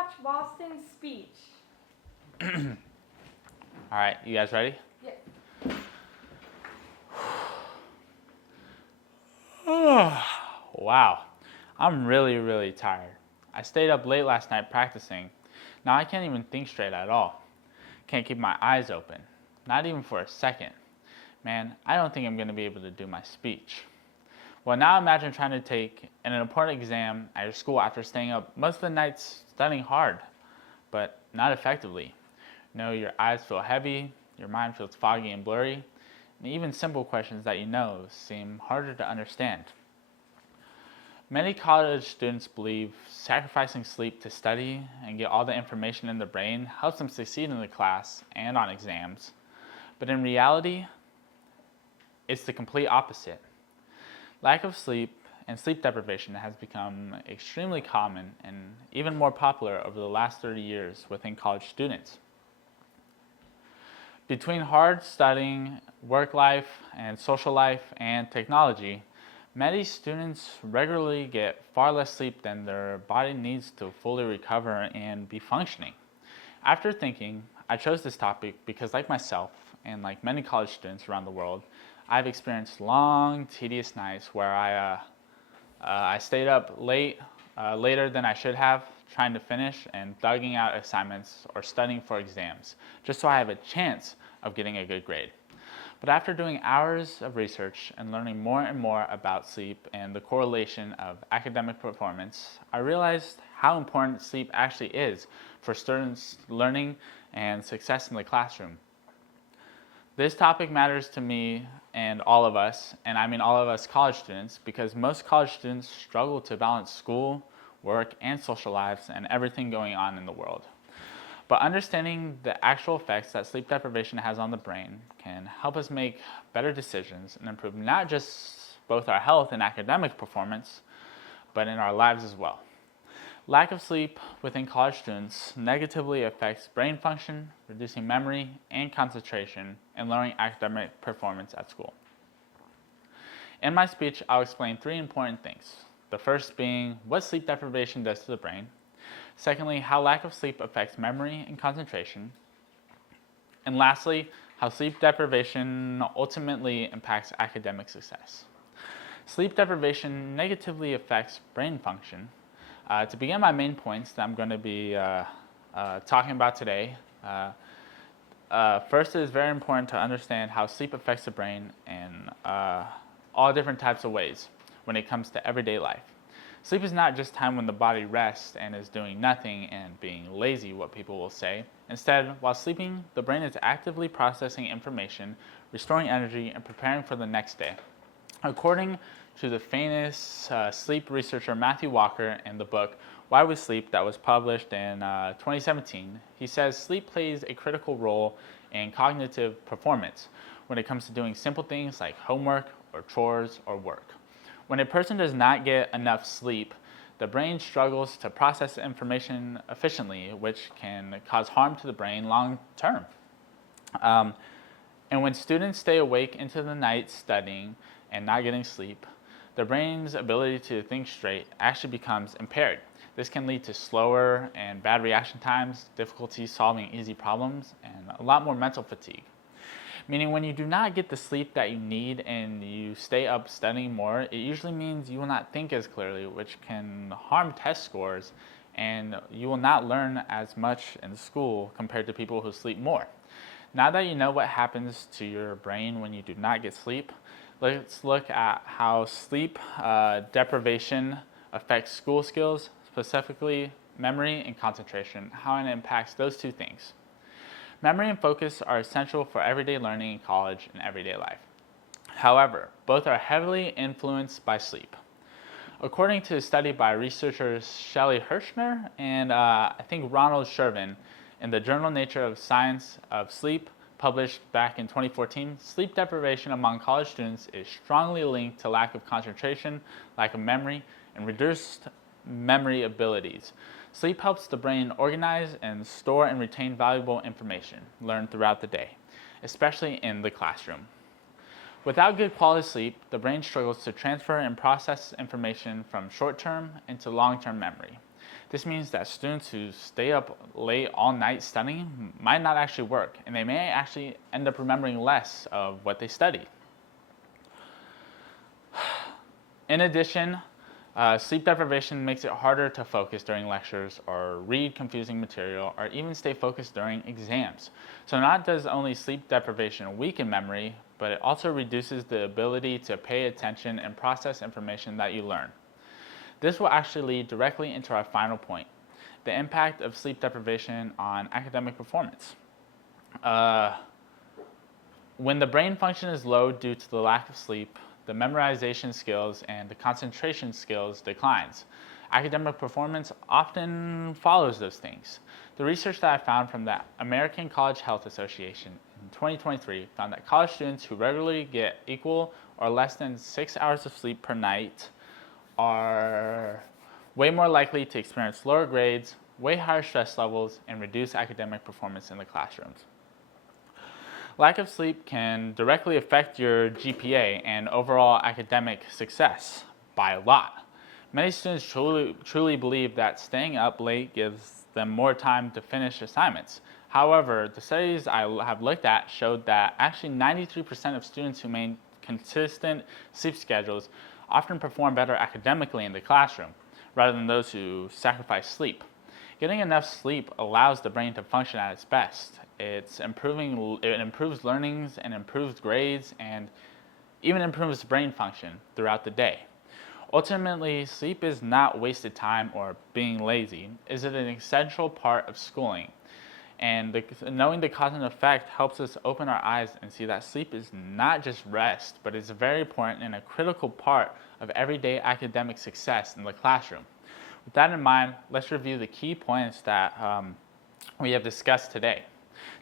watch Boston's speech. All right, you guys ready? Yes. Wow, I'm really tired. I stayed up late last night practicing. Now I can't even think straight at all. Can't keep my eyes open, not even for a second. Man, I don't think I'm going to be able to do my speech. Well, now imagine trying to take an important exam at your school after staying up most of the nights studying hard, but not effectively. You know, your eyes feel heavy, your mind feels foggy and blurry, and even simple questions that you know seem harder to understand. Many college students believe sacrificing sleep to study and get all the information in their brain helps them succeed in the class and on exams. But in reality, it's the complete opposite. Lack of sleep and sleep deprivation has become extremely common and even more popular over the last 30 years within college students. Between hard studying, work life, and social life, and technology, many students regularly get far less sleep than their body needs to fully recover and be functioning. After thinking, I chose this topic because, like myself, and like many college students around the world, I've experienced long, tedious nights where I stayed up later than I should have, trying to finish and thugging out assignments or studying for exams, just so I have a chance of getting a good grade. But after doing hours of research and learning more and more about sleep and the correlation of academic performance, I realized how important sleep actually is for students' learning and success in the classroom. This topic matters to me and all of us, and I mean all of us college students, because most college students struggle to balance school, work, and social lives and everything going on in the world. But understanding the actual effects that sleep deprivation has on the brain can help us make better decisions and improve not just both our health and academic performance, but in our lives as well. Lack of sleep within college students negatively affects brain function, reducing memory and concentration, and lowering academic performance at school. In my speech, I'll explain 3 important things. The first being what sleep deprivation does to the brain. Secondly, how lack of sleep affects memory and concentration. And lastly, how sleep deprivation ultimately impacts academic success. Sleep deprivation negatively affects brain function. To begin my main points that I'm going to be talking about today, first it is very important to understand how sleep affects the brain in all different types of ways when it comes to everyday life. Sleep is not just time when the body rests and is doing nothing and being lazy, what people will say. Instead, while sleeping, the brain is actively processing information, restoring energy, and preparing for the next day. According to the famous sleep researcher Matthew Walker in the book Why We Sleep that was published in 2017, he says sleep plays a critical role in cognitive performance when it comes to doing simple things like homework or chores or work. When a person does not get enough sleep, the brain struggles to process information efficiently, which can cause harm to the brain long term. And when students stay awake into the night studying and not getting sleep, the brain's ability to think straight actually becomes impaired. This can lead to slower and bad reaction times, difficulty solving easy problems, and a lot more mental fatigue. Meaning when you do not get the sleep that you need and you stay up studying more, it usually means you will not think as clearly, which can harm test scores, and you will not learn as much in school compared to people who sleep more. Now that you know what happens to your brain when you do not get sleep, let's look at how sleep deprivation affects school skills, specifically memory and concentration, how it impacts those 2 things. Memory and focus are essential for everyday learning in college and everyday life. However, both are heavily influenced by sleep. According to a study by researchers Shelley Hirschner and I think Ronald Shervin in the journal Nature of Science of Sleep, published back in 2014, sleep deprivation among college students is strongly linked to lack of concentration, lack of memory, and reduced memory abilities. Sleep helps the brain organize and store and retain valuable information learned throughout the day, especially in the classroom. Without good quality sleep, the brain struggles to transfer and process information from short-term into long-term memory. This means that students who stay up late all night studying might not actually work, and they may actually end up remembering less of what they studied. In addition, sleep deprivation makes it harder to focus during lectures or read confusing material or even stay focused during exams. So not does only sleep deprivation weaken memory, but it also reduces the ability to pay attention and process information that you learn. This will actually lead directly into our final point, the impact of sleep deprivation on academic performance. When the brain function is low due to the lack of sleep, the memorization skills and the concentration skills declines. Academic performance often follows those things. The research that I found from the American College Health Association in 2023 found that college students who regularly get equal or less than 6 hours of sleep per night are way more likely to experience lower grades, way higher stress levels, and reduce academic performance in the classrooms. Lack of sleep can directly affect your GPA and overall academic success by a lot. Many students truly believe that staying up late gives them more time to finish assignments. However, the studies I have looked at showed that actually 93% of students who maintain consistent sleep schedules often perform better academically in the classroom, rather than those who sacrifice sleep. Getting enough sleep allows the brain to function at its best. It improves learnings and improves grades and even improves brain function throughout the day. Ultimately, sleep is not wasted time or being lazy. It is an essential part of schooling. And knowing the cause and effect helps us open our eyes and see that sleep is not just rest, but it's very important and a critical part of everyday academic success in the classroom. With that in mind, let's review the key points that we have discussed today.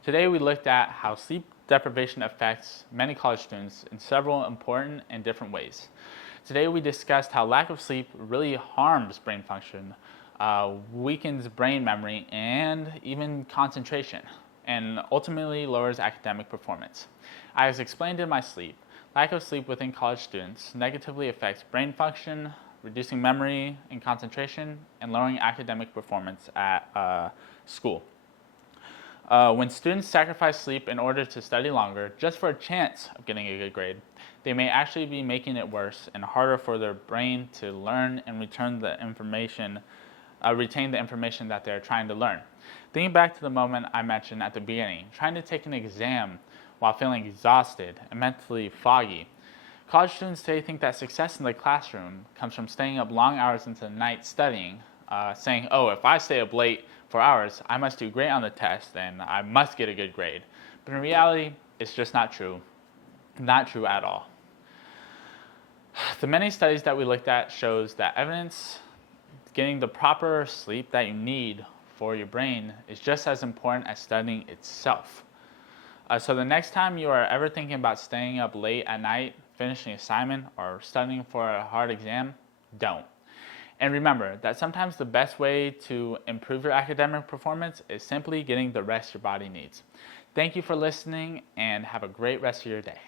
Today we looked at how sleep deprivation affects many college students in several important and different ways. Today we discussed how lack of sleep really harms brain function, weakens brain memory, and even concentration, and ultimately lowers academic performance. As explained in my sleep, lack of sleep within college students negatively affects brain function, reducing memory and concentration, and lowering academic performance at school. When students sacrifice sleep in order to study longer, just for a chance of getting a good grade, they may actually be making it worse and harder for their brain to learn and retain the information that they're trying to learn. Thinking back to the moment I mentioned at the beginning, trying to take an exam while feeling exhausted and mentally foggy. College students today think that success in the classroom comes from staying up long hours into the night studying, saying, oh, if I stay up late for hours, I must do great on the test and I must get a good grade. But in reality, it's just not true. Not true at all. The many studies that we looked at shows that evidence getting the proper sleep that you need for your brain is just as important as studying itself. So the next time you are ever thinking about staying up late at night, finishing an assignment, or studying for a hard exam, don't. And remember that sometimes the best way to improve your academic performance is simply getting the rest your body needs. Thank you for listening and have a great rest of your day.